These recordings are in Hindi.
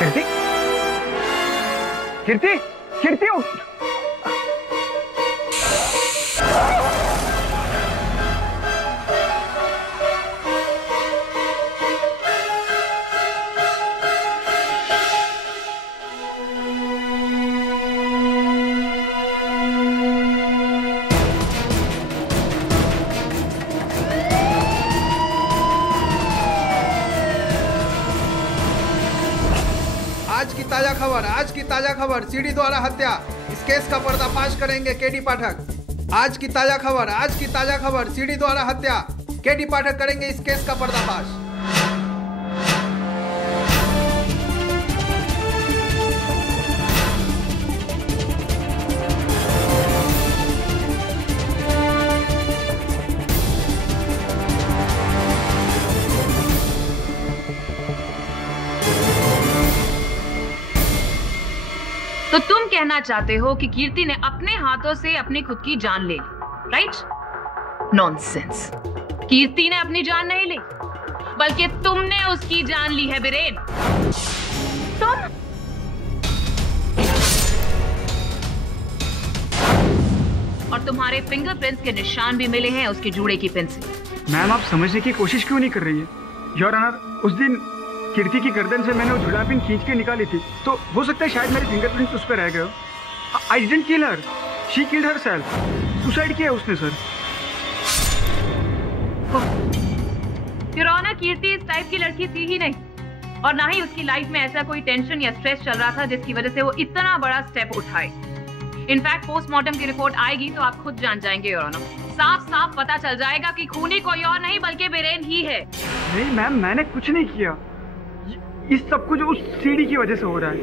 कीर्ति, कीर्ति, कीर्ति आज की ताजा खबर सीडी द्वारा हत्या। इस केस का पर्दाफाश करेंगे केडी पाठक। आज की ताजा खबर सीडी द्वारा हत्या। केडी पाठक करेंगे इस केस का पर्दाफाश। तो तुम कहना चाहते हो कि कीर्ति ने अपने हाथों से अपनी खुद की जान ले ली, राइट? नॉनसेंस। कीर्ति ने अपनी जान नहीं ली, बल्कि तुमने उसकी जान ली है बीरेन। तुम और तुम्हारे फिंगरप्रिंट्स के निशान भी मिले हैं उसके जूड़े की पिन से। मैम, आप समझने की कोशिश क्यों नहीं कर रही है? योर ऑनर, उस दिन कीर्ति की गर्दन से मैंने वो जुड़ा पिन खींच के निकाली थी, तो हो सकता है शायद मेरे फिंगरप्रिंट्स उस पर रह गए हो। I didn't kill her, she killed herself. Suicide किया उसने सर। योर ऑनर, कीर्ति इस टाइप की लड़की थी ही नहीं, और ना ही उसकी लाइफ में ऐसा कोई टेंशन या स्ट्रेस चल रहा था जिसकी वजह से वो इतना बड़ा स्टेप उठाए। इनफैक्ट पोस्टमार्टम की रिपोर्ट आएगी तो आप खुद जान जाएंगे योर ऑनर। साफ साफ पता चल जाएगा कि खूनी कोई और नहीं बल्कि बीरेन ही है। नहीं मैम, मैंने कुछ नहीं किया। इस सब कुछ उस सीडी की वजह से हो रहा है।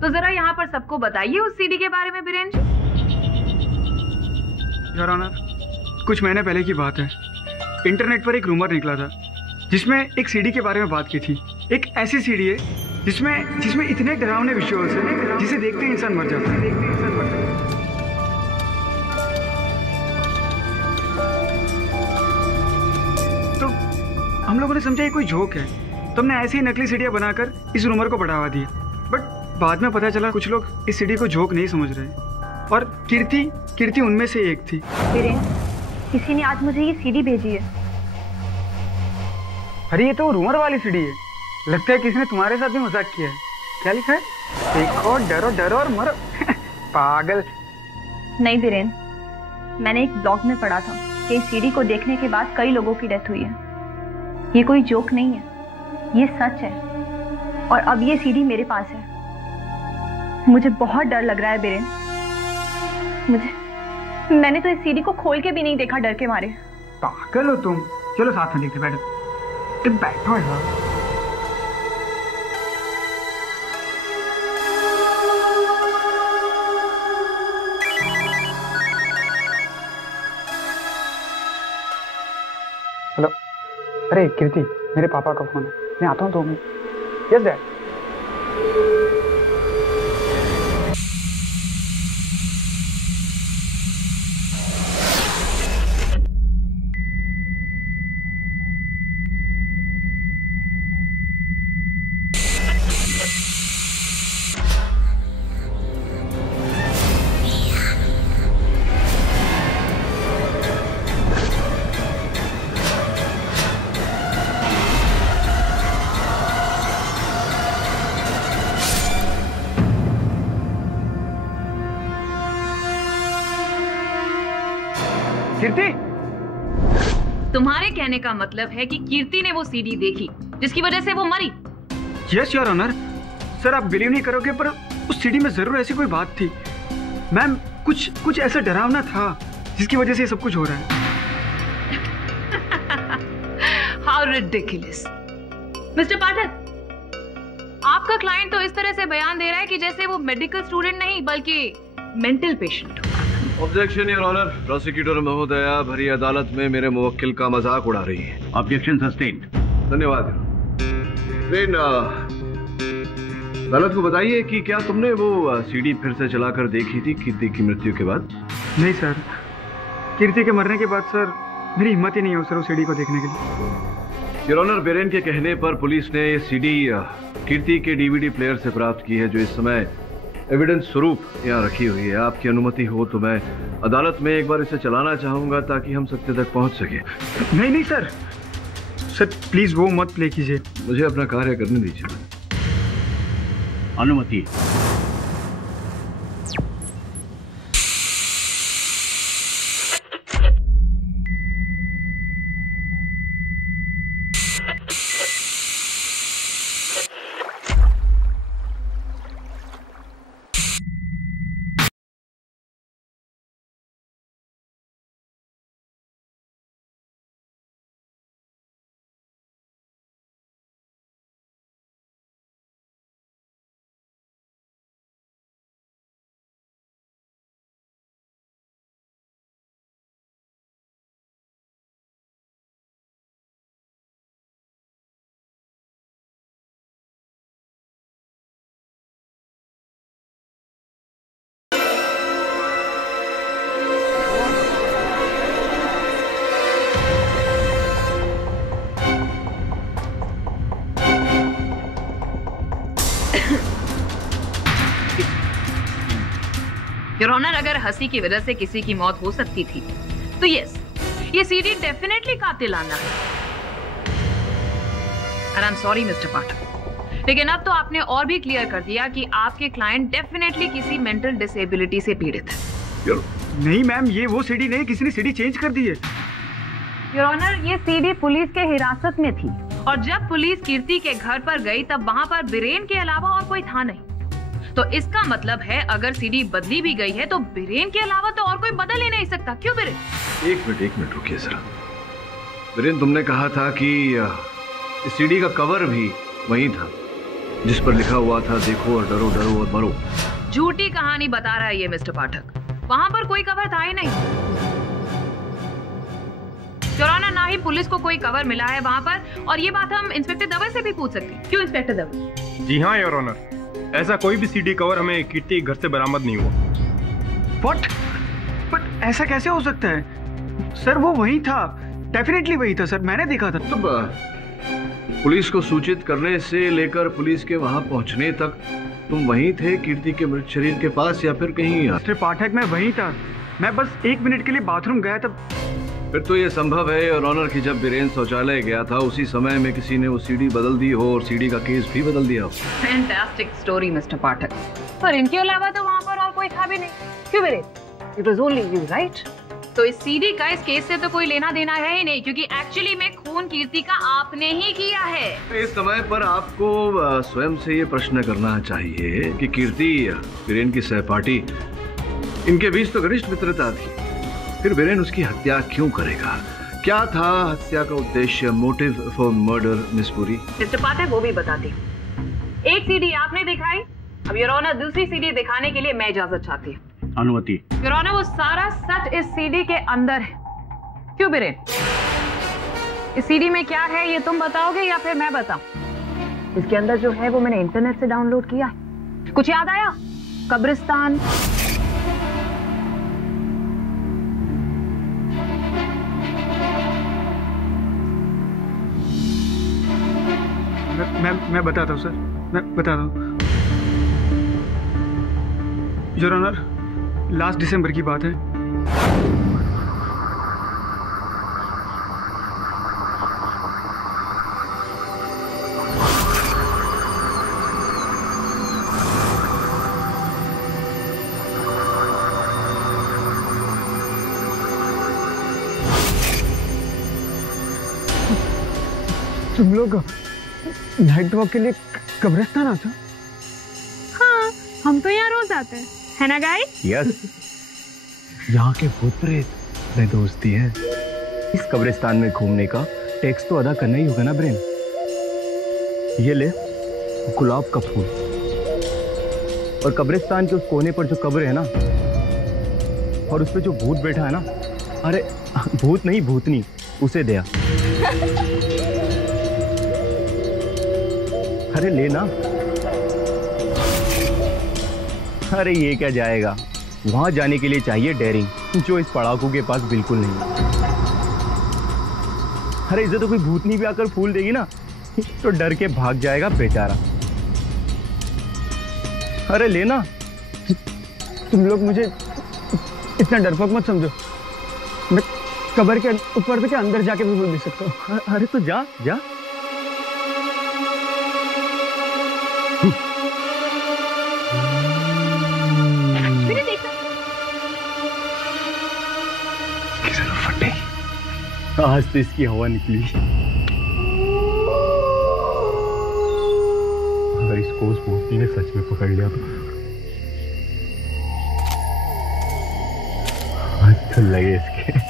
तो जरा यहाँ पर सबको बताइए उस सीडी के बारे में बीरेन जी। योर ऑनर, कुछ महीने पहले की बात है। इंटरनेट पर एक रूमर निकला था जिसमें एक सीडी के बारे में बात की थी। एक ऐसी सीडी है जिसमें इतने डरावने विजुअल्स हैं जिसे देखते ही इंसान मर जाता है। तो हम लोगों ने समझा ये कोई जोक है, तो हमने ऐसे ही नकली सीडियां बनाकर इस रूमर को बढ़ावा दिया। बट बाद में पता चला कुछ लोग इस सीडी को जोक नहीं समझ रहे, और कीर्ति उनमें से एक थी। किसी ने आज मुझे ये सीडी भेजी है। अरे ये तो रूमर वाली सीडी है। लगता है किसी ने तुम्हारे साथ भी मजाक किया है। क्या लिखा है? देखो, डरो डरो और मरो। पागल। नहीं बीरेन, मैंने एक ब्लॉग में पढ़ा था कि इस सीडी को देखने के बाद कई लोगों की डेथ हुई है। ये कोई जोक नहीं है, ये सच है। और अब ये सीडी मेरे पास है। मुझे बहुत डर लग रहा है बीरेन। मैंने तो इस सीडी को खोल के भी नहीं देखा डर के मारे। पागल हो तुम। चलो साथ में देखते। बैठो बैठो यार। हेलो, अरे कीर्ति, मेरे पापा का फोन है, मैं आता हूँ 2 मिनट। Yes dad. कीर्ति, तुम्हारे कहने का मतलब है कि कीर्ति ने वो सीडी देखी जिसकी वजह से वो मरी? Yes your honour. सर, आप बिलीव नहीं करोगे पर उस सीडी में जरूर ऐसी कोई बात थी। मैम, कुछ ऐसा डरावना था जिसकी वजह से ये सब कुछ हो रहा है। How ridiculous. मिस्टर पाठक, आपका क्लाइंट तो इस तरह से बयान दे रहा है कि जैसे वो मेडिकल स्टूडेंट नहीं बल्कि मेंटल पेशेंट हो। Objection your honour. प्रोसिक्यूटर महोदया भरी अदालत में मेरे मुवक्किल का मजाक उड़ा रही है। Objection sustained. धन्यवाद। अदालत को बताइए कि क्या तुमने वो सीडी फिर से चलाकर देखी थी कीर्ति की मृत्यु के बाद? नहीं सर, कीर्ति के मरने के बाद सर मेरी हिम्मत ही नहीं है सर उस सीडी को देखने के लिए। योर ऑनर, बिरेन के कहने पर पुलिस ने ये सीडी कीर्ति के डीवीडी प्लेयर से प्राप्त की है, जो इस समय एविडेंस स्वरूप यहाँ रखी हुई है। आपकी अनुमति हो तो मैं अदालत में एक बार इसे चलाना चाहूंगा ताकि हम सत्य तक पहुंच सके। नहीं नहीं सर, सर प्लीज वो मत प्ले कीजिए। मुझे अपना कार्य करने दीजिए। अनुमति। योर ऑनर, अगर हंसी की वजह से किसी की मौत हो सकती थी तो यस, ये सीडी डेफिनेटली कातिलाना है। आई एम सॉरी मिस्टर पाठक, लेकिन अब तो आपने और भी क्लियर कर दिया कि आपके क्लाइंट डेफिनेटली किसी मेंटल डिसेबिलिटी से पीड़ित है। नहीं मैम, ये वो सीडी नहीं, किसी ने सीडी चेंज कर दी है। योर ऑनर, ये सीडी पुलिस के हिरासत में थी और जब पुलिस कीर्ति के घर पर गई तब वहां पर बिरेन के अलावा और कोई था नहीं। तो इसका मतलब है अगर सीडी बदली भी गई है तो बिरेन के अलावा तो और कोई बदल ही नहीं सकता। क्यों बिरेन? एक मिनट रुकिए जरा। बिरेन, तुमने कहा था कि इस सीडी का कवर भी वही था जिस पर लिखा हुआ था देखो और डरो, डरो और मरो। झूठी कहानी बता रहा है ये मिस्टर पाठक। वहां पर कोई कवर था ही नहीं। चौराना, ना ही पुलिस को कोई कवर मिला है वहां पर, और ये बात हम इंस्पेक्टर दवे से भी पूछ सकते हैं। क्यों इंस्पेक्टर दवे? जी हाँ योर ऑनर, ऐसा कोई भी सीडी कवर हमें कीर्ति घर से बरामद नहीं हुआ। What? बट ऐसा कैसे हो सकता है सर? वो वही था, डेफिनेटली वही था सर, मैंने देखा था। तो पुलिस को सूचित करने से लेकर पुलिस के वहां पहुंचने तक तुम वहीं थे कीर्ति के मृत शरीर के पास, या फिर कहीं? मिस्टर पाठक, मैं वहीं था। मैं बस 1 मिनट के लिए बाथरूम गया था। फिर तो ये संभव है और ऑनर कि जब बिरेन शौचालय गया था उसी समय में किसी ने वो सीडी बदल दी हो और सीडी का केस भी बदल दिया हो। फैंटास्टिक स्टोरी मिस्टर पाठक, पर इनके अलावा तो वहां पर और कोई था भी नहीं। क्यों villain? It was only you, right? तो इस सीडी का इस केस से तो कोई लेना देना है ही नहीं, क्योंकि एक्चुअली में खून कीर्ति का आपने ही किया है। इस समय पर आपको स्वयं से ये प्रश्न करना चाहिए कि कीर्ति बिरेन की सहपाठी, इनके बीच तो घनिष्ठ मित्रता थी, फिर बिरेन उसकी हत्या क्यों करेगा? क्या था हत्या का उद्देश्य, motive for murder? Miss Puri, mister Pathak वो भी बता दी। एक सीडी आपने दिखाई, अब योर ऑनर दूसरी सीडी दिखाने के लिए मैं इजाजत चाहती हूँ। अनुमति। योर ऑनर, वो सारा सच इस सीडी के अंदर है। क्यों बिरेन? इस सीडी में क्या है ये तुम बताओगे या फिर मैं बताऊं? इसके अंदर जो है वो मैंने इंटरनेट से डाउनलोड किया है। कुछ याद आया? कब्रिस्तान, मैं बताता हूँ सर, मैं बताता हूँ। योर ऑनर, लास्ट दिसंबर की बात है। तुम लोग नाइट वॉक के लिए कब्रिस्तान आते हो? हाँ, हम तो यहाँ रोज आते हैं, है ना गाइस? यस। यहाँ के भूत प्रेत में दोस्ती है। इस कब्रिस्तान में घूमने का टैक्स तो अदा करना ही होगा ना ब्रेन। ये ले गुलाब का फूल, और कब्रिस्तान के उस कोने पर जो कब्र है ना, और उस पे जो भूत बैठा है ना, अरे भूत नहीं भूतनी, उसे दिया। अरे लेना। अरे ये क्या जाएगा, वहां जाने के लिए चाहिए डेयरिंग, जो इस पड़ाकू के पास बिल्कुल नहीं। अरे इसे तो कोई भूतनी भी आकर फूल देगी ना तो डर के भाग जाएगा बेचारा। अरे लेना, तुम लोग मुझे इतना डरपोक मत समझो। मैं कब्र के ऊपर के अंदर जाके भी फूल दे सकता हूँ। अरे तो जा जा। आज तो इसकी हवा निकली। अगर इसको उस मूर्ति ने सच में पकड़ लिया तो आज तो लगे इसके।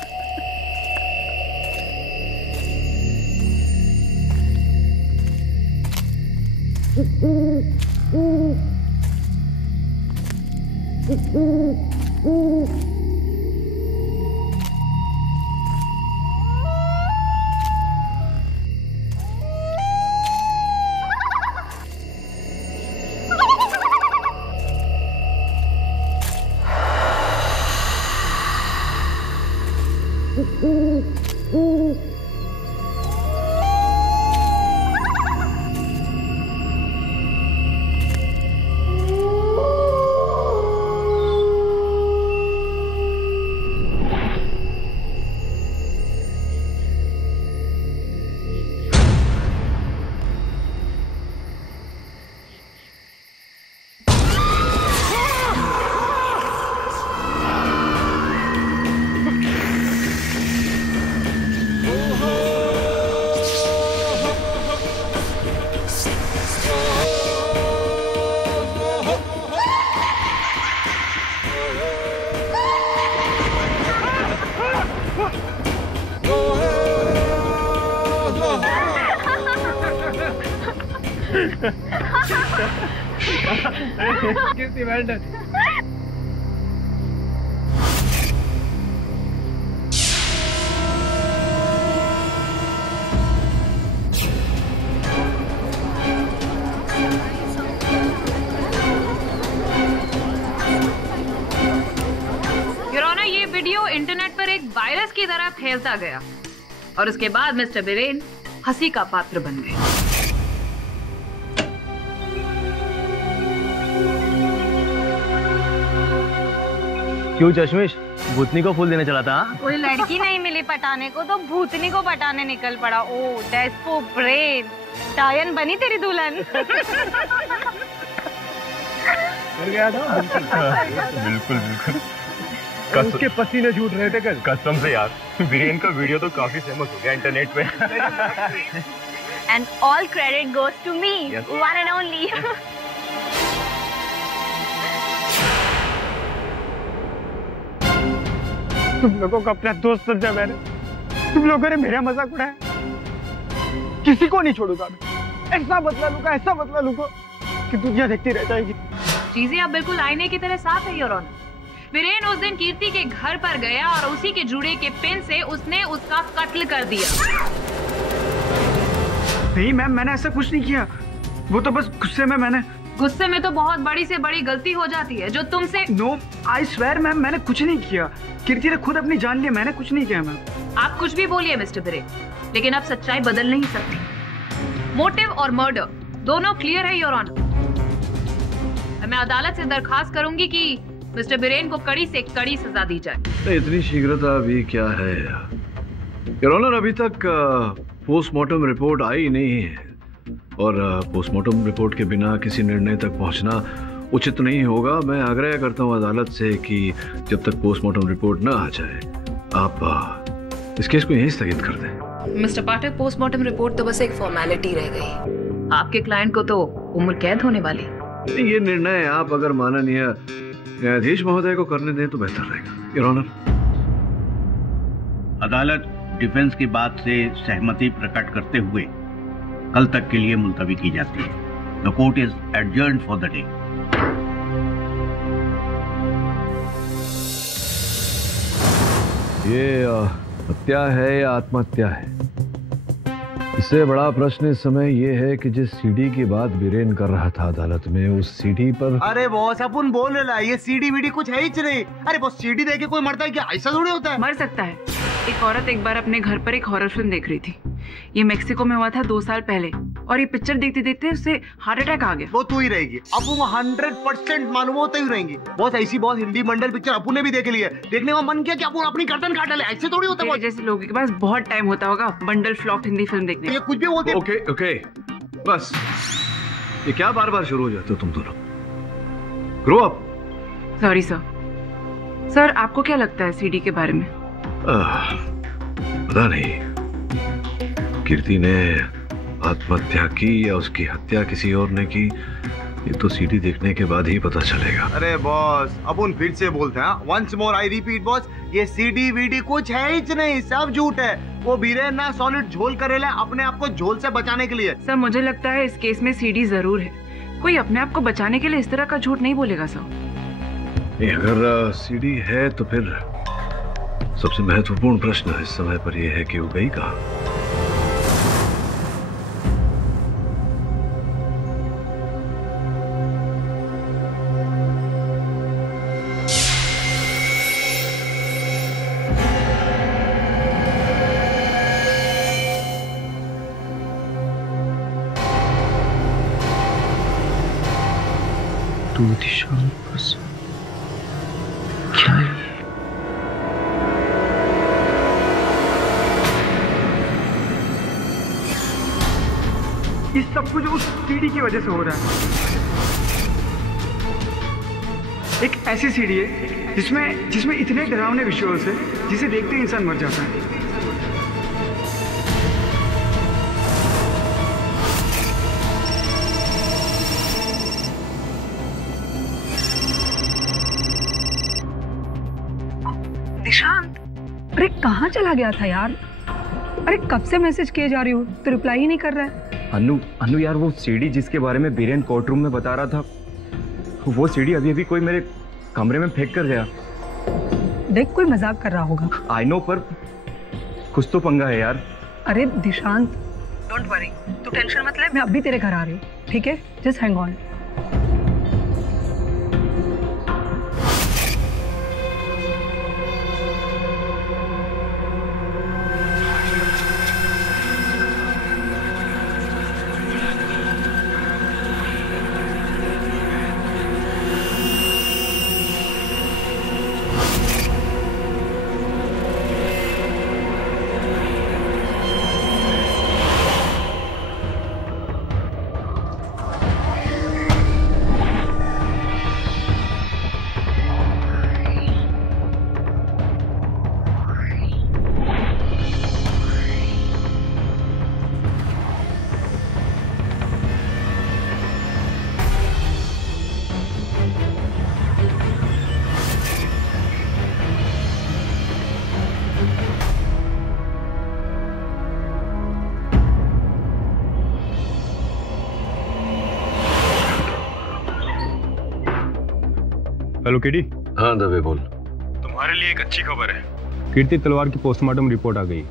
वायरस की तरह फैलता गया और उसके बाद मिस्टर बिरेन हंसी का पात्र बन गए। क्यों चश्मिश, भूतनी को फूल देने चला था? कोई लड़की नहीं मिली पटाने को तो भूतनी को पटाने निकल पड़ा। ओ डेस्पो ब्रेन, टायन बनी तेरी दुल्हन। बिल्कुल बिल्कुल। उसके पसीने छूट रहे थे कल। कसम से यार, वीरेन का वीडियो तो काफी फेमस हो गया इंटरनेट पे। And all credit goes to me, one and only. तुम लोगों को अपना दोस्त समझा मैंने, तुम लोगों ने मेरा मजाक उड़ाया। किसी को नहीं छोड़ूंगा मैं। ऐसा बदला लूंगा कि दुनिया देखती रह जाएगी। चीजें अब बिल्कुल आईने की तरह साफ है योर ऑनर। वीरेन उस दिन कीर्ति के घर पर गया और उसी के जुड़े के पिन से उसने उसका कत्ल कर दिया। नहीं मैम, मैंने ऐसा कुछ नहीं किया। वो तो बस गुस्से में तो बहुत बड़ी से बड़ी गलती हो जाती है जो तुमसे। नो, आई स्वेयर मैम, मैंने कुछ नहीं किया। कीर्ति ने खुद अपनी जान ली, मैंने कुछ नहीं किया मैम। आप कुछ भी बोलिए मिस्टर वीरेन, लेकिन आप सच्चाई बदल नहीं सकती। मोटिव और मर्डर दोनों क्लियर है योर ऑनर। मैं अदालत से दरखास्त करूंगी कि मिस्टर बिरेन को कड़ी से कड़ी सजा दी जाए। इतनी शीघ्रता अभी क्या है योर ऑनर? अभी तक पोस्टमार्टम रिपोर्ट आई नहीं है और पोस्टमार्टम रिपोर्ट के बिना किसी निर्णय तक पहुंचना उचित नहीं होगा। मैं आग्रह करता हूं अदालत से कि जब तक पोस्टमार्टम रिपोर्ट ना आ जाए आप इस केस को यहीं स्थगित कर दें। मिस्टर पाठक, पोस्टमार्टम रिपोर्ट तो बस एक फॉर्मेलिटी रह गई। आपके क्लाइंट को तो उम्र कैद होने वाली। ये निर्णय आप अगर माननीय न्यायाधीश महोदय को करने दें तो बेहतर रहेगा योर ऑनर। अदालत डिफेंस की बात से सहमति प्रकट करते हुए कल तक के लिए मुलतवी की जाती है। The court is adjourned for the day. ये हत्या है या आत्महत्या है, इससे बड़ा प्रश्न इस समय ये है कि जिस सीडी की बात वीरेन कर रहा था अदालत में, उस सीडी पर। अरे बॉस, अपन बोल रहा है ये सीडी वीडी कुछ है ही नहीं। अरे बॉस, सीडी देके कोई मरता है क्या? ऐसा थोड़ी होता है। मर सकता है एक औरत एक बार अपने घर पर एक हॉरर फिल्म देख रही थी। ये मेक्सिको में हुआ था 2 साल पहले, और ये पिक्चर देखते देखते उसे हार्ट अटैक आ गया। वो तू ही रहेगी, अब वो 100% मालूम होता ही रहेंगी। बहुत ऐसी बहुत हिंदी मंडल पिक्चर अपन ने भी देख ली है, देखने का मन किया कि अपन अपनी गर्दन काट डाले। ऐसे थोड़ी होता है। जैसे लोगों के पास बहुत टाइम होता होगा बंडल फ्लॉप हिंदी फिल्म देखने। ये कुछ भी बोलते। ओके ओके बस, ये क्या बार बार शुरू हो जाते हो तुम दोनों? Grow up. सॉरी सर, आपको क्या लगता है सीडी के बारे में? पता नहीं, कीर्ति ने आत्महत्या की या उसकी हत्या किसी और ने की, ये तो सीडी देखने के बाद ही पता चलेगा। अरे बॉस, अपन फिर से बोलते हैं, once more I repeat boss, ये सीडी वीडी कुछ है ही नहीं, सब झूठ है। वो बीरेन ना सॉलिड झोल करेला अपने आप को झोल से बचाने के लिए। सर मुझे लगता है इस केस में सीडी जरूर है। कोई अपने आप को बचाने के लिए इस तरह का झूठ नहीं बोलेगा सर। नहीं, अगर सीडी है तो फिर सबसे महत्वपूर्ण प्रश्न इस समय पर यह है कि वो गई कहाँ? तू दिशा बस क्या है? इस सब कुछ उस सीडी की वजह से हो रहा है। एक ऐसी सीडी है जिसमें इतने डरावने विजुअल्स है जिसे देखते ही इंसान मर जाता है। निशांत, अरे कहाँ चला गया था यार? अरे कब से मैसेज किए जा रही हो तो रिप्लाई ही नहीं कर रहा है। अनु यार, वो सीडी जिसके बारे में बीरेन कोर्ट रूम में बता रहा था, वो सीडी अभी कोई मेरे कमरे में फेंक कर गया। देख, कोई मजाक कर रहा होगा। आई नो, पर कुछ तो पंगा है यार। अरे दिशांत, डोंट वरी, तू टेंशन मत ले, मैं अभी तेरे घर आ रही हूँ, ठीक है? Just hang on. Hello KD. हाँ दबे बोल। तुम्हारे लिए एक अच्छी खबर है। कीर्ति तलवार की पोस्टमार्टम रिपोर्ट आ गई,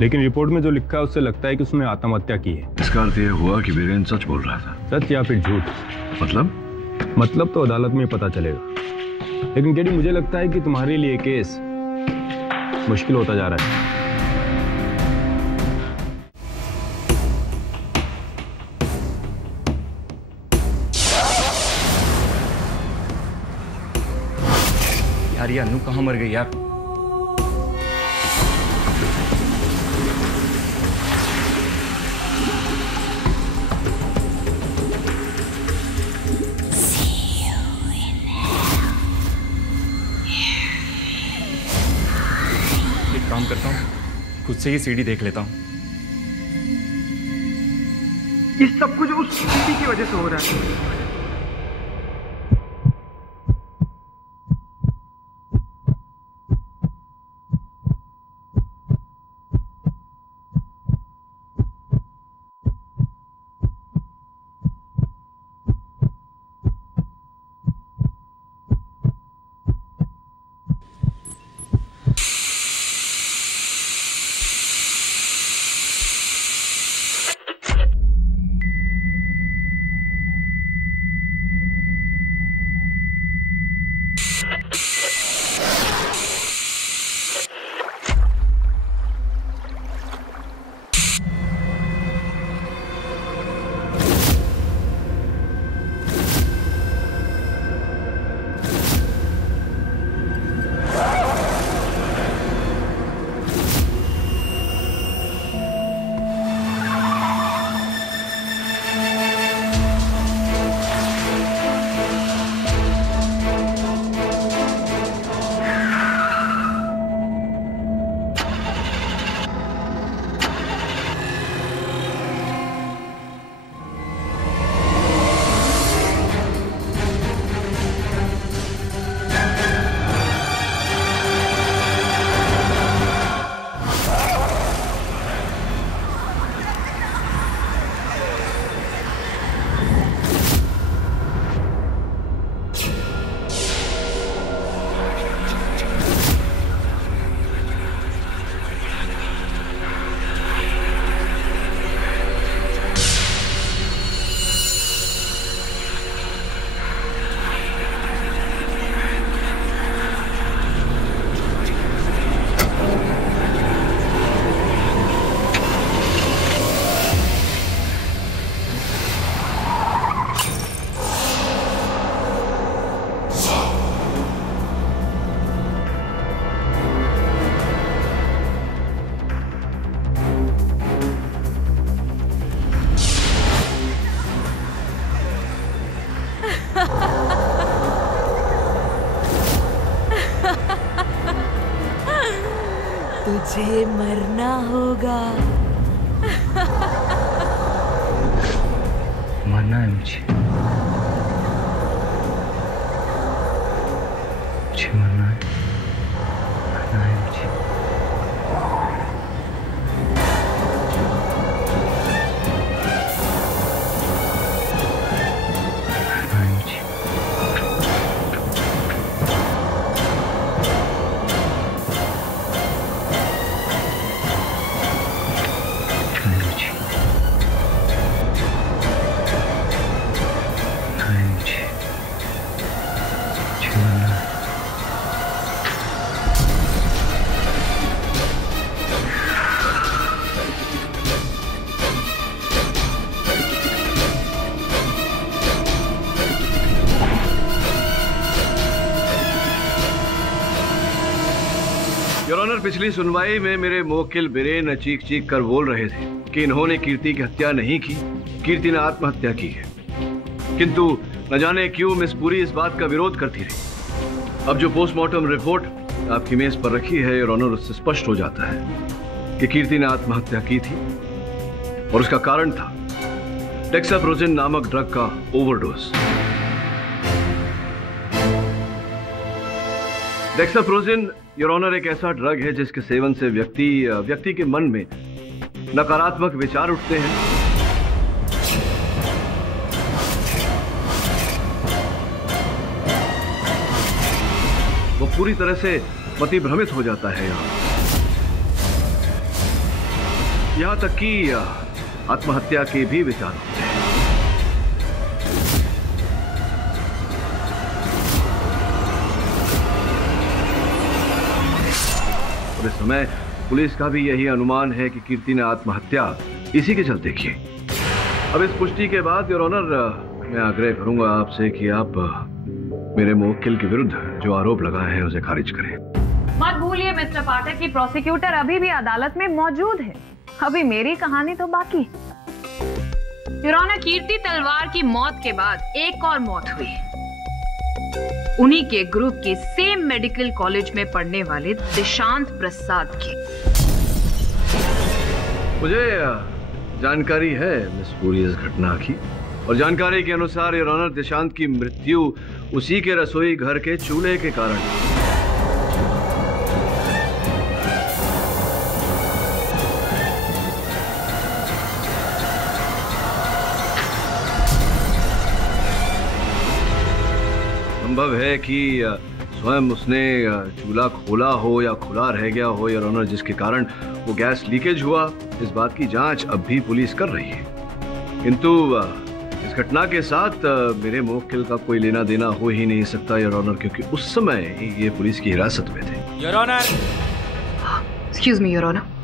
लेकिन रिपोर्ट में जो लिखा है उससे लगता है कि उसने आत्महत्या की है। इसका अर्थ यह हुआ कि बीरेन सच बोल रहा था। सच या फिर झूठ? मतलब तो अदालत में पता चलेगा, लेकिन केडी मुझे लगता है कि तुम्हारे लिए केस मुश्किल होता जा रहा है। यार ये अनु कहाँ मर गई यार? एक काम करता हूँ, खुद से ही सीडी देख लेता हूँ। इस सब कुछ उस सीडी की वजह से हो रहा है। मुझे मरना होगा। मरना है मुझे मरना है मुझे। मरना है मुझे। योर ऑनर, पिछली सुनवाई में मेरे मुवक्किल बिरेन चीख चीख कर बोल रहे थे कि इन्होंने कीर्ति की हत्या नहीं की, कीर्ति ने आत्महत्या की है। किंतु न जाने क्यों मिस पुरी इस बात का विरोध करती रही। अब जो पोस्टमार्टम रिपोर्ट आपकी मेज पर रखी है योर ऑनर, उससे स्पष्ट हो जाता है कि कीर्ति ने आत्महत्या की थी और उसका कारण था डेक्साप्रोजिन नामक ड्रग का ओवरडोज। डेक्साप्रोजिन योर ऑनर एक ऐसा ड्रग है जिसके सेवन से व्यक्ति के मन में नकारात्मक विचार उठते हैं, वो पूरी तरह से मतिभ्रमित हो जाता है। यहां तक कि आत्महत्या के भी विचार होते हैं। इस समय पुलिस का भी यही अनुमान है कि कीर्ति ने आत्महत्या इसी के चलते की। अब इस पुष्टि के बाद योर ऑनर, मैं आग्रह करूंगा आपसे कि आप मेरे मुवक्किल के विरुद्ध जो आरोप लगाए हैं उसे खारिज करें। मत भूलिए मिस्टर पाठक कि प्रोसिक्यूटर अभी भी अदालत में मौजूद है। अभी मेरी कहानी तो बाकी। योर ऑनर, कीर्ति तलवार की मौत के बाद एक और मौत हुई, उन्हीं के ग्रुप के सेम मेडिकल कॉलेज में पढ़ने वाले दिशांत प्रसाद की। मुझे जानकारी है मिस पुरी इस घटना की, और जानकारी के अनुसार योर ऑनर दिशांत की मृत्यु उसी के रसोई घर के चूल्हे के कारण। संभव है कि स्वयं उसने चूल्हा खोला हो या खुला रह गया हो योर ऑनर, जिसके कारण वो गैस लीकेज हुआ। इस बात की जांच अब भी पुलिस कर रही है, किंतु इस घटना के साथ मेरे मुवक्किल का कोई लेना देना हो ही नहीं सकता योर ऑनर, क्योंकि उस समय ये पुलिस की हिरासत में थे। Your honour, excuse me your honour.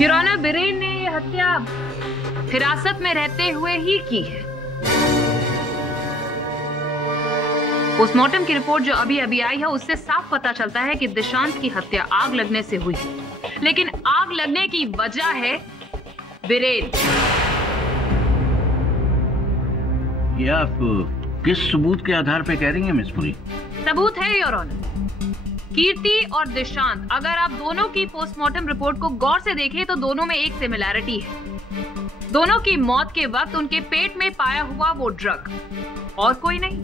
Your honour, Biren ने यह हत्या हिरासत में रहते हुए ही की है। पोस्टमार्टम की रिपोर्ट जो अभी अभी आई है उससे साफ पता चलता है कि दिशांत की हत्या आग लगने से हुई, लेकिन आग लगने की वजह है बिरेन। ये आप किस सबूत के आधार पे कह रही हैं मिस पुरी? सबूत है योर ऑनर। कीर्ति और दिशांत, अगर आप दोनों की पोस्टमार्टम रिपोर्ट को गौर से देखें तो दोनों में एक सिमिलैरिटी है। दोनों की मौत के वक्त उनके पेट में पाया हुआ वो ड्रग और कोई नहीं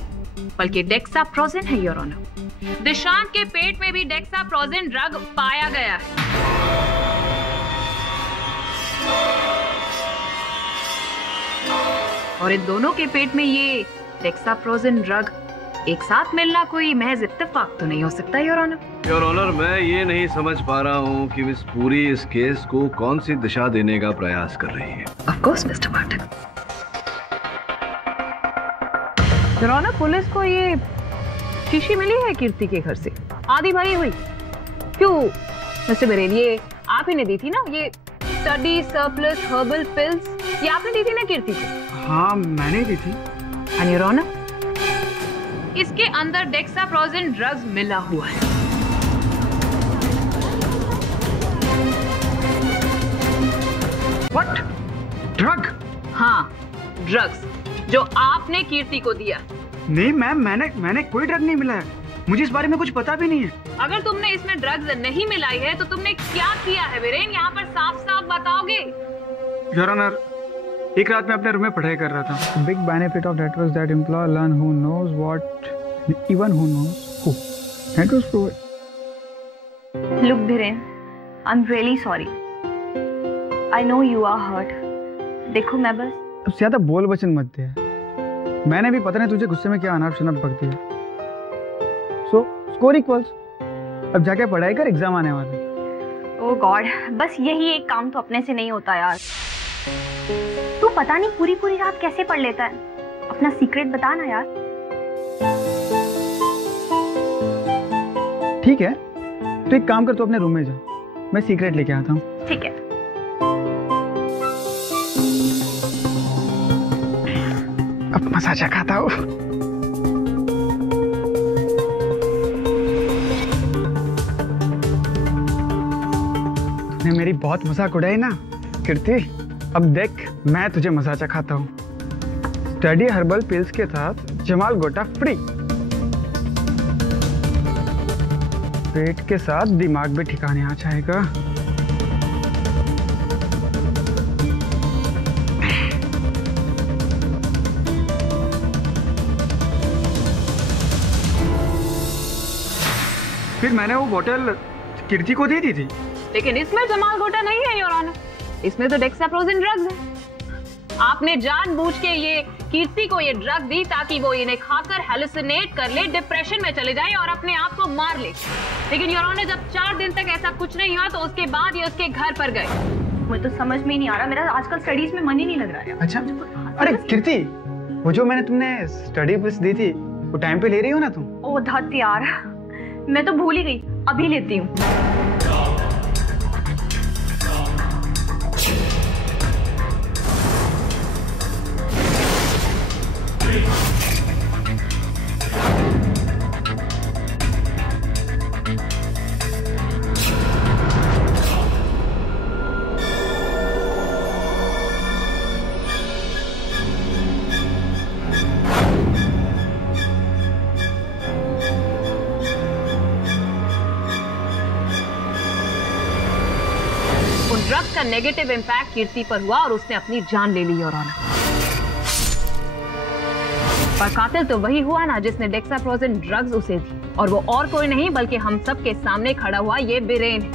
बल्कि डेक्साप्रोजिन है योर ऑनर। दिशांत के पेट में भी डेक्साप्रोजिन ड्रग पाया गया है। और इन दोनों के पेट में ये डेक्साप्रोजिन ड्रग एक साथ मिलना कोई महज इत्तेफाक तो नहीं हो सकता योर ऑनर। योर ऑनर, मैं ये नहीं समझ पा रहा हूँ कि मिस पुरी इस केस को कौन सी दिशा देने का प्रयास कर रही है। Of course mister Pathak. Your honour, police को ये शीशी मिली है कीर्ति के घर से, आधी भरी हुई। क्यों मिस्टर बिरेन, ये आप ही ने दी थी ना ये स्टडी सरप्लस हर्बल पिल्स? ये आपने दी थी ना कीर्ति को? हाँ, मैंने दी थी। एंड योर ऑनर, इसके अंदर डेक्साप्रोजिन ड्रग्स मिला हुआ है। व्हाट? ड्रग? हाँ, ड्रग्स। जो आपने कीर्ति को दिया। नहीं मैम, मैंने कोई ड्रग नहीं मिला है, मुझे इस बारे में कुछ पता भी नहीं है। अगर तुमने इसमें ड्रग्स नहीं मिलाई है तो तुमने क्या किया है वीरेन? यहाँ पर साफ साफ बताओगे। योर ऑनर, एक रात में अपने रूम में पढ़ाई कर रहा था। Big benefit of networks that employ learn who knows what even who knows who. Networks provide. Look Viren, I am really sorry. I know you are hurt. देखो मैं बस ज्यादा बोल वचन मत दे। मैंने भी पता नहीं तुझे गुस्से में क्या अनाप शनाप बक दिया। So score equals. अब जाके पढ़ाई कर, एग्जाम आने वाले। ओह गॉड, बस यही एक काम तो अपने से नहीं होता यार। तू पता नहीं पूरी पूरी रात कैसे पढ़ लेता है। अपना सीक्रेट बता ना यार। ठीक है, तो एक काम कर, तू अपने रूम में जा, मैं सीक्रेट लेके आता हूँ। ठीक है। अब मसाजा खाता हूँ। तूने मेरी बहुत मजाक उड़ाई ना कीर्ति। अब देख, मैं तुझे मसाजा खाता हूँ। स्टडी हर्बल पिल्स के साथ जमाल गोटा फ्री। पेट के साथ दिमाग भी ठिकाने आ जाएगा। फिर मैंने वो बोतल कीर्ति को दे दी थी। लेकिन इसमें जमाल गोटा नहीं है योर ऑनर, इसमें तो डेक्साप्रोजिन ड्रग्स है। आपने जानबूझ के ये कीर्ति को ये ड्रग दी ताकि वो इन्हें खाकर हेलुसिनेट कर ले, डिप्रेशन में चले जाए और अपने आप को मार ले। लेकिन योर ऑनर, जब 4 दिन तक ऐसा कुछ नहीं हुआ तो उसके बाद ये उसके घर पर गए। मुझे तो समझ में ही नहीं आ रहा, मेरा आजकल स्टडीज में मन ही नहीं लग रहा है। अच्छा, अरे कीर्ति, वो जो मैंने तुमने स्टडी बुक्स दी थी वो टाइम पे ले रही हो ना तुम? ओ धत यार, मैं तो भूल ही गई, अभी लेती हूँ। ड्रग्स का नेगेटिव इंपैक्ट कीर्ति पर हुआ और उसने अपनी जान ले ली योर ऑनर। पर कातिल तो वही हुआ ना जिसने डेक्साप्रोजिन ड्रग्स उसे दी, और वो और कोई नहीं बल्कि हम सब के सामने खड़ा हुआ ये बीरेन है।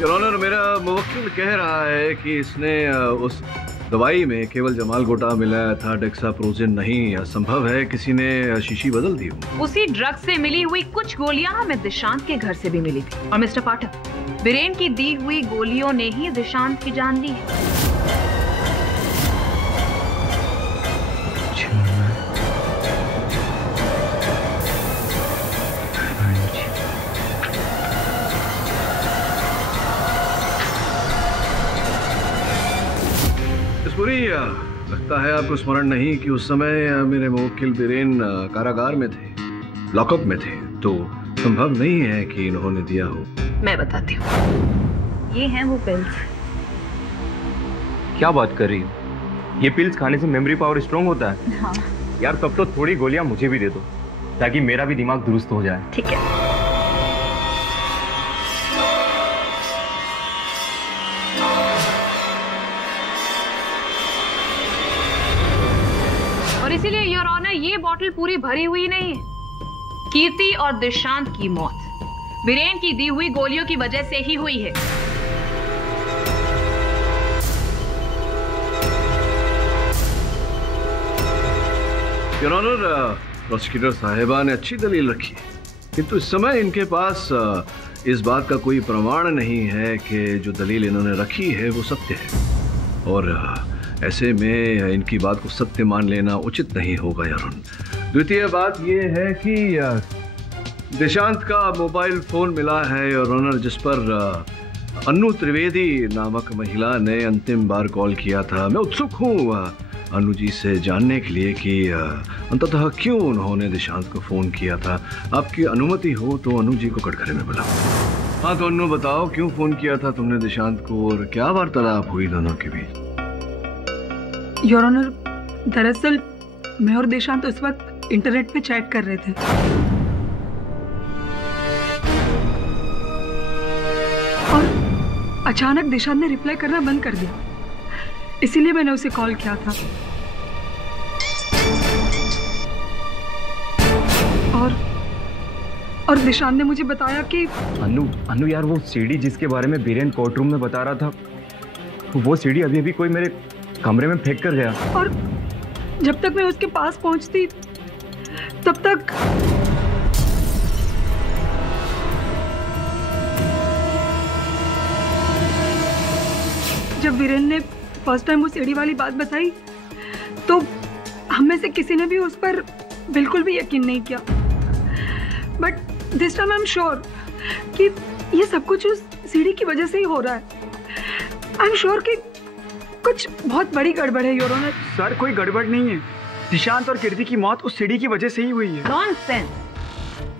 योर ऑनर, मेरा मुवक्किल कह रहा है कि इसने उस दवाई में केवल जमाल गोटा मिलाया था, डेक्साप्रोजिन नहीं। संभव है किसी ने शीशी बदल दी हो। उसी ड्रग से मिली हुई कुछ गोलियां हमें दिशांत के घर से भी मिली थी। और मिस्टर पाठक, बीरेन की दी हुई गोलियों ने ही दिशांत की जान ली है। लगता है आपको स्मरण नहीं कि उस समय मेरे मुवक्किल बीरेन कारागार में थे, लॉकअप में थे, तो संभव नहीं है कि इन्होंने दिया हो। मैं बताती हूँ। ये हैं वो पिल्स। क्या बात कर रही हो? ये पिल्स खाने से मेमोरी पावर स्ट्रांग होता है? हाँ। यार तब तो थोड़ी गोलियां मुझे भी दे दो ताकि मेरा भी दिमाग दुरुस्त हो जाए। ठीक है। और इसीलिए योर ऑनर, ये बॉटल पूरी भरी हुई नहीं है। कीर्ति और दिशांत की मौत बीरेन की दी हुई गोलियों की वजह से ही हुई है। योर ऑनर, प्रोसिक्यूटर साहिबा ने अच्छी दलील रखी है, किंतु इस समय इनके पास इस बात का कोई प्रमाण नहीं है कि जो दलील इन्होंने रखी है वो सत्य है, और ऐसे में इनकी बात को सत्य मान लेना उचित नहीं होगा यारुन। द्वितीय बात यह है कि दिशांत का मोबाइल फोन मिला है योर ऑनर, जिस पर अन्नू त्रिवेदी नामक महिला ने अंतिम बार कॉल किया था। मैं उत्सुक हूँ अनु जी से जानने के लिए कि अंततः क्यों उन्होंने दिशांत को फोन किया था। आपकी अनुमति हो तो अनु जी को कटघरे में बुलाओ। हाँ तो अन्नू बताओ, क्यों फोन किया था तुमने दिशांत को और क्या वार्तालाप हुई दोनों के बीच? योर ऑनर, दरअसल मैं और दिशांत उस वक्त इंटरनेट पे चैट कर रहे थे। और अचानक दिशांत ने रिप्लाई करना बंद कर दिया, इसीलिए मैंने उसे कॉल किया था। और दिशांत ने मुझे बताया कि अन्नू यार, वो सीडी जिसके बारे में बीरेन कोर्ट रूम में बता रहा था, वो सीडी अभी अभी कोई मेरे कमरे में फेंक कर गया। और जब तक मैं उसके पास पहुंचती तब तक जब वीरेन ने फर्स्ट टाइम वो सीडी वाली बात बताई तो हम में से किसी ने भी उस पर बिल्कुल भी यकीन नहीं किया। But this time I am sure कि ये सब कुछ उस सीडी की वजह से ही हो रहा है। आई एम श्योर कि कुछ बहुत बड़ी गड़बड़ है योर ऑनर। सर कोई गड़बड़ नहीं है, दिशांत और कीर्ति की मौत उस सीडी की वजह से ही हुई है। नॉनसेंस,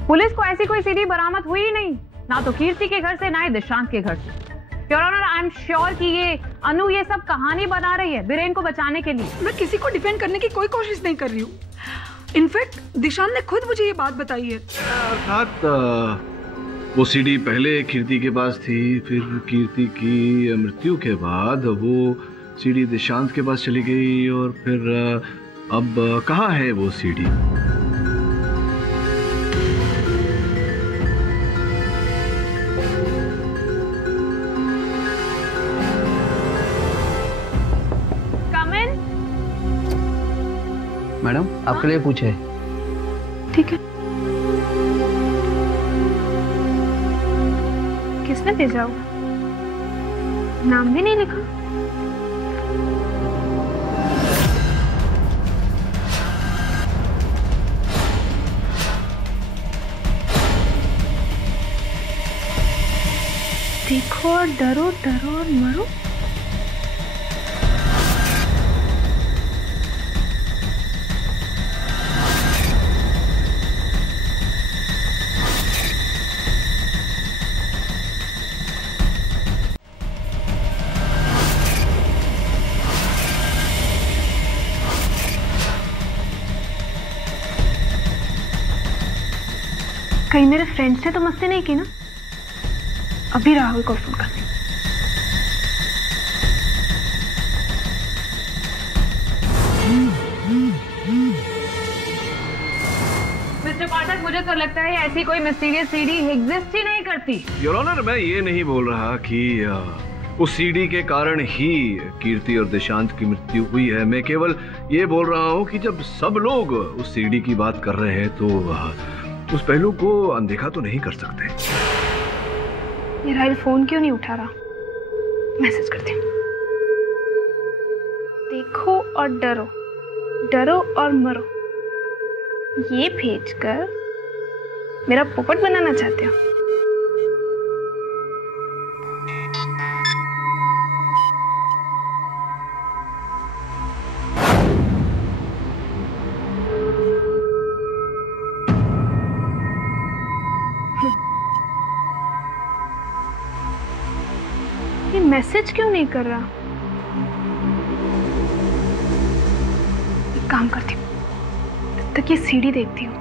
पुलिस को ऐसी कोई सीडी बरामद हुई ही नहीं, ना तो कीर्ति के घर से ना ही दिशांत के घर से। Your honour, I am sure कि ये अनु ये सब कहानी बना रही है बीरेन को बचाने के लिए। मैं किसी को डिफेंड करने की कोई कोशिश नहीं कर रही हूँ। इनफैक्ट दिशांत ने खुद मुझे ये बात बताई है। अर्थात वो सीडी पहले कीर्ति के पास थी, फिर कीर्ति की मृत्यु के बाद वो सीडी दिशांत के पास चली गई, और फिर अब कहाँ है वो सीडी? मैडम आपके लिए पूछे। ठीक है। किसने भेजा होगा? नाम भी नहीं लिखा। देखो और डरो, डरो और मरो। कहीं मेरे फ्रेंड से तो मस्ती नहीं की ना? अभी राहुल को फोन करती। मिस्टर पाठक, मुझे तो लगता है ऐसी कोई मिस्टीरियस सीडी एग्जिस्ट ही नहीं करती। योर ऑनर, मैं ये नहीं बोल रहा कि उस सीडी के कारण ही कीर्ति और दिशांत की मृत्यु हुई है। मैं केवल ये बोल रहा हूँ कि जब सब लोग उस सीडी की बात कर रहे हैं तो उस पहलू को अनदेखा तो नहीं कर सकते। ये राहुल फोन क्यों नहीं उठा रहा? मैसेज करती हूँ। देखो और डरो, डरो और मरो। ये भेजकर मेरा पोपट बनाना चाहते हो? मैसेज क्यों नहीं कर रहा? एक काम करती हूँ, तब तक ये सीडी देखती हूँ।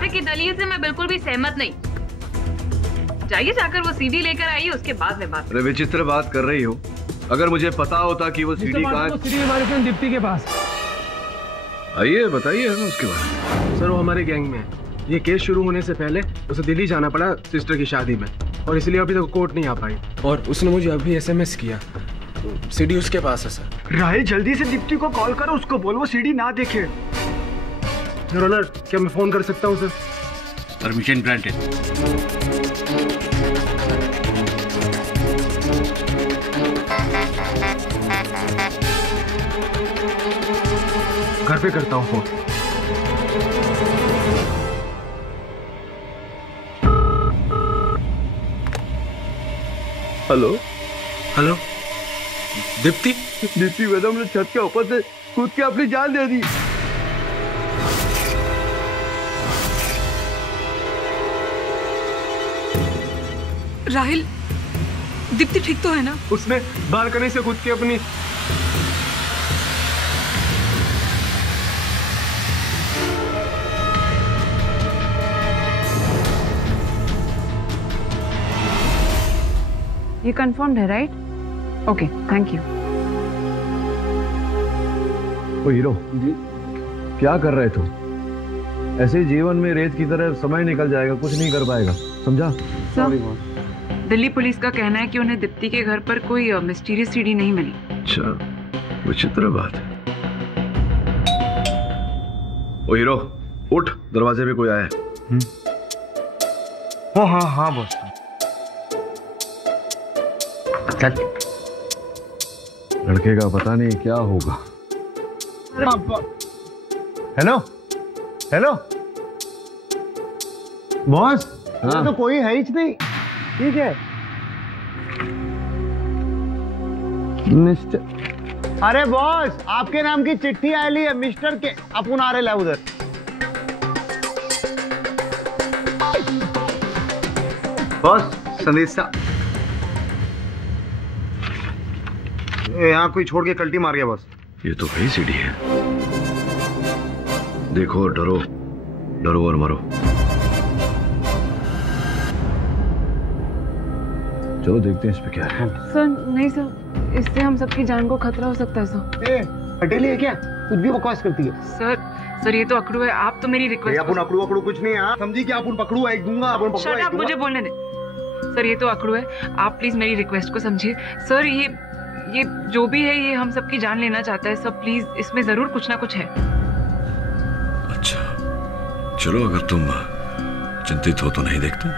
पाठक की दलील से मैं बिल्कुल भी सहमत नहीं। जाइए जाकर वो सीडी लेकर आइए, उसके बाद में बात। अरे विचित्र बात कर रही हो। अगर मुझे पता होता कि वो सीडी कहाँ है। सीडी हमारे फ्रेंड दीप्ति के पास। आइए बताइए हमें उसके बारे में। सर वो हमारे गैंग में है। ये केस शुरू होने से पहले उसे दिल्ली जाना पड़ा सिस्टर की शादी में, और इसलिए अभी तक कोर्ट नहीं आ पाई। और उसने मुझे अभी SMS किया। सीडी उसके पास है सर। राहिल जल्दी से दीप्ति को कॉल करो, उसको बोल वो सीडी ना देखे। योर ऑनर, क्या मैं फोन कर सकता हूँ सर? Permission granted. घर पे करता हूँ phone. Hello hello Deepti. Deepti madam ने छत के ऊपर से कूद के अपनी जान दे दी। राहिल, दीप्ति ठीक तो है ना? उसने बालकनी से कूद के अपनी ये कंफर्म्ड है राइट? Okay thank you. ओ हीरो जी, क्या कर रहे तुम? ऐसे ही जीवन में रेत की तरह समय निकल जाएगा, कुछ नहीं कर पाएगा, समझा? दिल्ली पुलिस का कहना है कि उन्हें दीप्ति के घर पर कोई मिस्टीरियस सीडी नहीं मिली। अच्छा, विचित्र बात है। ओ हीरो उठ, दरवाजे पे कोई आया है। ओ हाँ हाँ बॉस। लड़के का पता नहीं क्या होगा। Hello hello boss. हाँ? तो कोई है ही नहीं। ठीक है मिस्टर। अरे बॉस, आपके नाम की चिट्ठी आयली है मिस्टर के। अपन आ रहे उधर। बॉस संदेशा यहाँ कोई छोड़ के कल्टी मार गया बस। ये तो वही सीढ़ी है। देखो, डरो डरो और मरो। चलो देखते हैं इस पे क्या है। सर नहीं सर, इससे हम सबकी जान को खतरा हो सकता है सर। पटेली है क्या? कुछ भी बकवास करती है। सर ये तो अकड़ू है। आप तो मेरी रिक्वेस्ट। अपन अकड़ू अकड़ू कुछ नहीं है, समझी क्या? अपन पकड़ू एक दूंगा। अपन पकड़ू एक दूंगा। मुझे बोलने दे सर। ये तो अकड़ू है, आप प्लीज मेरी रिक्वेस्ट को समझिए सर। ये जो भी है ये हम सबकी जान लेना चाहता है सर। प्लीज इसमें जरूर कुछ ना कुछ है। अच्छा चलो, अगर तुम चिंतित हो तो नहीं देखते।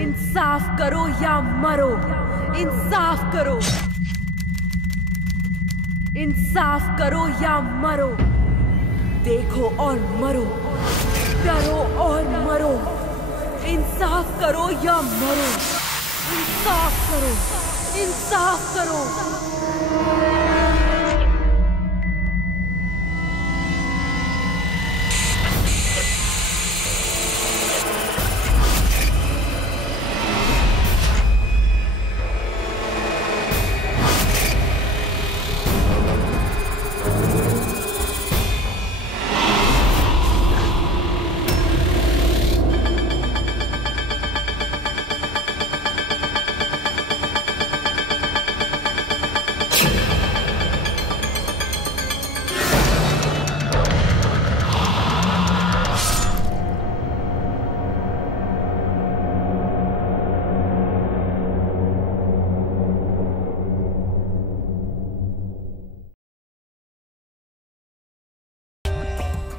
इंसाफ करो या मरो, इंसाफ करो, इंसाफ करो या मरो, देखो और मरो, डरो और मरो, इंसाफ करो या मरो, इंसाफ करो, इंसाफ करो।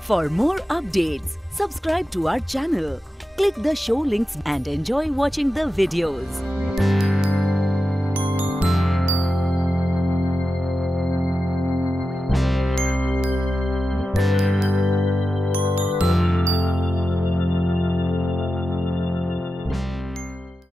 For more updates, subscribe to our channel, click the show links and enjoy watching the videos.